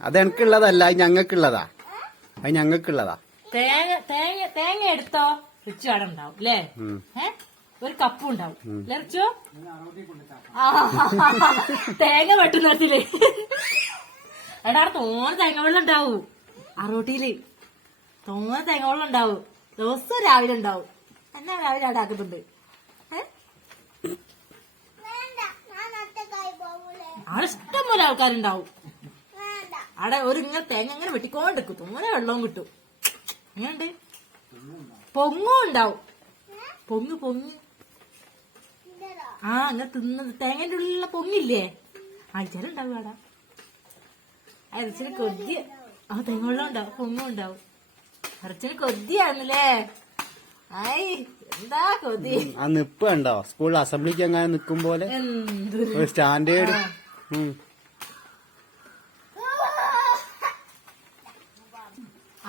അത് എനിക്കുള്ളതല്ല, അത് ഞങ്ങൾക്കുള്ളതാ. അത് ഞങ്ങൾക്കുള്ളതാ. തേങ്ങ എടുത്തോ റിച്ചു അവിടെ ഉണ്ടാവും അല്ലേ? ഒരു കപ്പും ഉണ്ടാവും അല്ലേ റിച്ചു? തേങ്ങ വെട്ടുന്നിടത്തില് എടാ തോന്നെ തേങ്ങ വെള്ളം ഉണ്ടാവും. ആ റോട്ടിയില് തോന്നെ തേങ്ങ വെള്ളം ഉണ്ടാവും. ദിവസവും രാവിലെ ഉണ്ടാവും. എന്നാ രാവിലെ അവിടെ ആക്കുന്നുണ്ട്. അവിടെ ഇഷ്ടംപോലെ ആൾക്കാരുണ്ടാവും. അവിടെ ഒരു ഇങ്ങനെ തേങ്ങ ഇങ്ങനെ വെട്ടിക്കൊണ്ടിരിക്കും. തോന്നെ വെള്ളവും കിട്ടും. എങ്ങനെയുണ്ട്? പൊങ്ങും ഉണ്ടാവും. പൊങ്ങ് ആ അങ്ങനെ തിന്നത് തേങ്ങന്റെ ഉള്ളിലുള്ള പൊങ്ങില്ലേ? ആഴ്ചയിലുണ്ടാവും അവിടെ. ഇറച്ചിന് കൊതി. ആ തേങ്ങ വെള്ളം ഉണ്ടാവും, പൊങ്ങും ഉണ്ടാവും. ഇറച്ചിന് കൊതിയാണല്ലേ? ആയി എന്താ കൊതി. ആ നിപ്പ് കണ്ടോ? സ്കൂളിൽ അസംബ്ലിക്ക് അങ്ങനെ നിക്കും പോലെ ഒരു സ്റ്റാൻഡേർഡ്.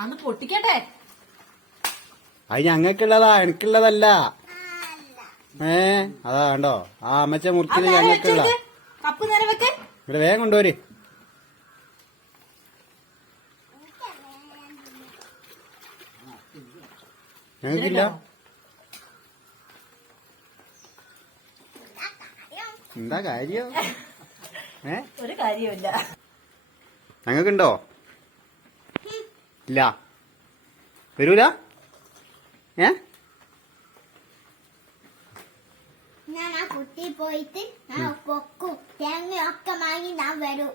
അന്ന് പൊട്ടിക്കട്ടെ. അത് ഞങ്ങൾക്കുള്ളതാ, എനിക്കുള്ളതല്ല. അതാ കണ്ടോ? ആ അമ്മച്ച മുറിച്ചത് ഞങ്ങൾക്കുള്ള. കപ്പ് നേരെ വെക്ക്. ഇവിടെ വേഗം കൊണ്ടുവര്. ഞങ്ങൾക്കില്ല. എന്താ കാര്യം? ഒരു കാര്യമില്ല. ഞങ്ങൾക്കുണ്ടോ? ഇല്ല. വരൂല? ഞാൻ ആ കുട്ടി പോയിട്ട് ഞാൻ പൊക്കും തേങ്ങയൊക്കെ വാങ്ങി ഞാൻ വരും.